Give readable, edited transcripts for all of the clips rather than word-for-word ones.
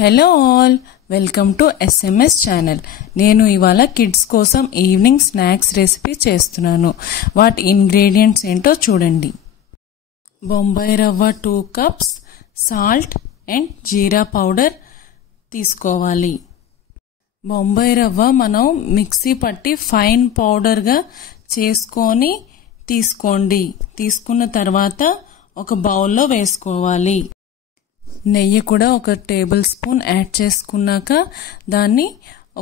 Hello all, welcome to SMS channel. నేను ఇవాళ kids కోసం ఈవినింగ్ స్నాక్స్ రెసిపీ చేస్తున్నాను. వాటి ఇంగ్రీడియంట్స్ ఏంటో చూడండి. బొంబాయి రవ్వ 2 cups, salt and jeera powder తీసుకోవాలి. బొంబాయి రవ్వ మనం మిక్సీ పట్టి ఫైన్ పౌడర్గా చేసుకొని తీసుకోండి. తీసుకున్న తర్వాత ఒక బౌల్లో వేసుకోవాలి. నెయ్యి కూడా 1 టేబుల్ స్పూన్ యాడ్ చేసుకున్నాక దాన్ని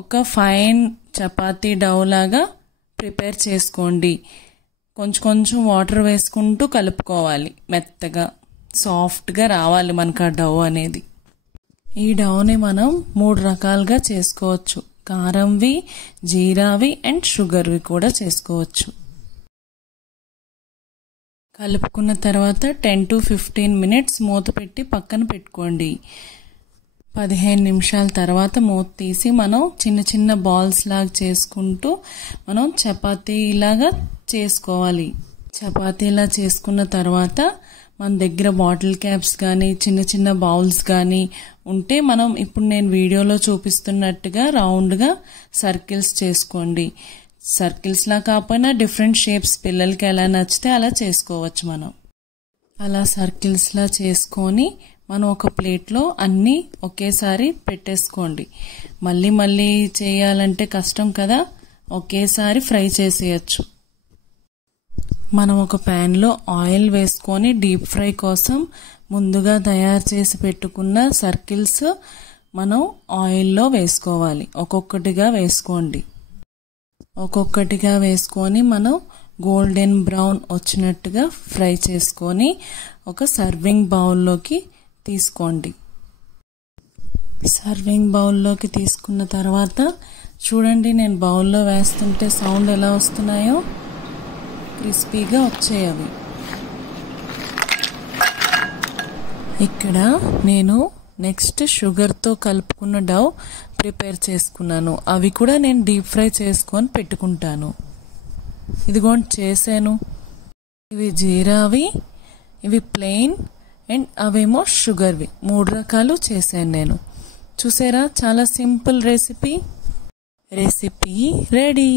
ఒక ఫైన్ చపాతీ డౌ లాగా ప్రిపేర్ చేసుకోండి. కొంచెం వాటర్ వేసుకుంటూ కలుపుకోవాలి. మెత్తగా సాఫ్ట్గా రావాలి మనకు ఆ డౌ అనేది. ఈ డౌని మనం 3 రకాలుగా చేసుకోవచ్చు. కారంవి, జీరావి అండ్ షుగర్వి కూడా చేసుకోవచ్చు. కలుపుకున్న తర్వాత 10 to 15 మినిట్స్ మూత పెట్టి పక్కన పెట్టుకోండి. 15 నిమిషాల తర్వాత మూత తీసి మనం చిన్న బాల్స్ లాగా చేసుకుంటూ మనం చపాతీలాగా చేసుకోవాలి. చపాతీలా చేసుకున్న తర్వాత మన దగ్గర బాటిల్ క్యాప్స్ కానీ చిన్న బౌల్స్ కానీ ఉంటే మనం ఇప్పుడు నేను వీడియోలో చూపిస్తున్నట్టుగా రౌండ్గా సర్కిల్స్ చేసుకోండి. సర్కిల్స్ లా కాకపోయినా డిఫరెంట్ షేప్స్ పిల్లలకి ఎలా నచ్చితే అలా చేసుకోవచ్చు. మనం అలా సర్కిల్స్ లా చేసుకొని మనం ఒక ప్లేట్లో అన్నీ ఒకేసారి పెట్టేసుకోండి. మళ్ళీ చేయాలంటే కష్టం కదా, ఒకేసారి ఫ్రై చేసేయచ్చు. మనం ఒక ప్యాన్లో ఆయిల్ వేసుకొని డీప్ ఫ్రై కోసం ముందుగా తయారు చేసి పెట్టుకున్న సర్కిల్స్ మనం ఆయిల్లో వేసుకోవాలి. ఒక్కొక్కటిగా వేసుకోండి. ఒక్కొక్కటిగా వేసుకొని మనం గోల్డెన్ బ్రౌన్ వచ్చినట్టుగా ఫ్రై చేసుకొని ఒక సర్వింగ్ బౌల్లోకి తీసుకోండి. సర్వింగ్ బౌల్లోకి తీసుకున్న తర్వాత చూడండి, నేను బౌల్లో వేస్తుంటే సౌండ్ ఎలా వస్తున్నాయో, క్రిస్పీగా వచ్చాయి. ఇక్కడ నేను నెక్స్ట్ షుగర్తో కలుపుకున్న డౌ ప్రిపేర్ చేసుకున్నాను. అవి కూడా నేను డీప్ ఫ్రై చేసుకొని పెట్టుకుంటాను. ఇదిగోండి చేశాను. ఇవి జీరావి, ఇవి ప్లెయిన్ అండ్ అవేమో షుగర్వి. 3 రకాలు చేశాను నేను. చూసారా, చాలా simple recipe ready.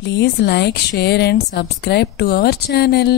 Please like, share and subscribe to our channel.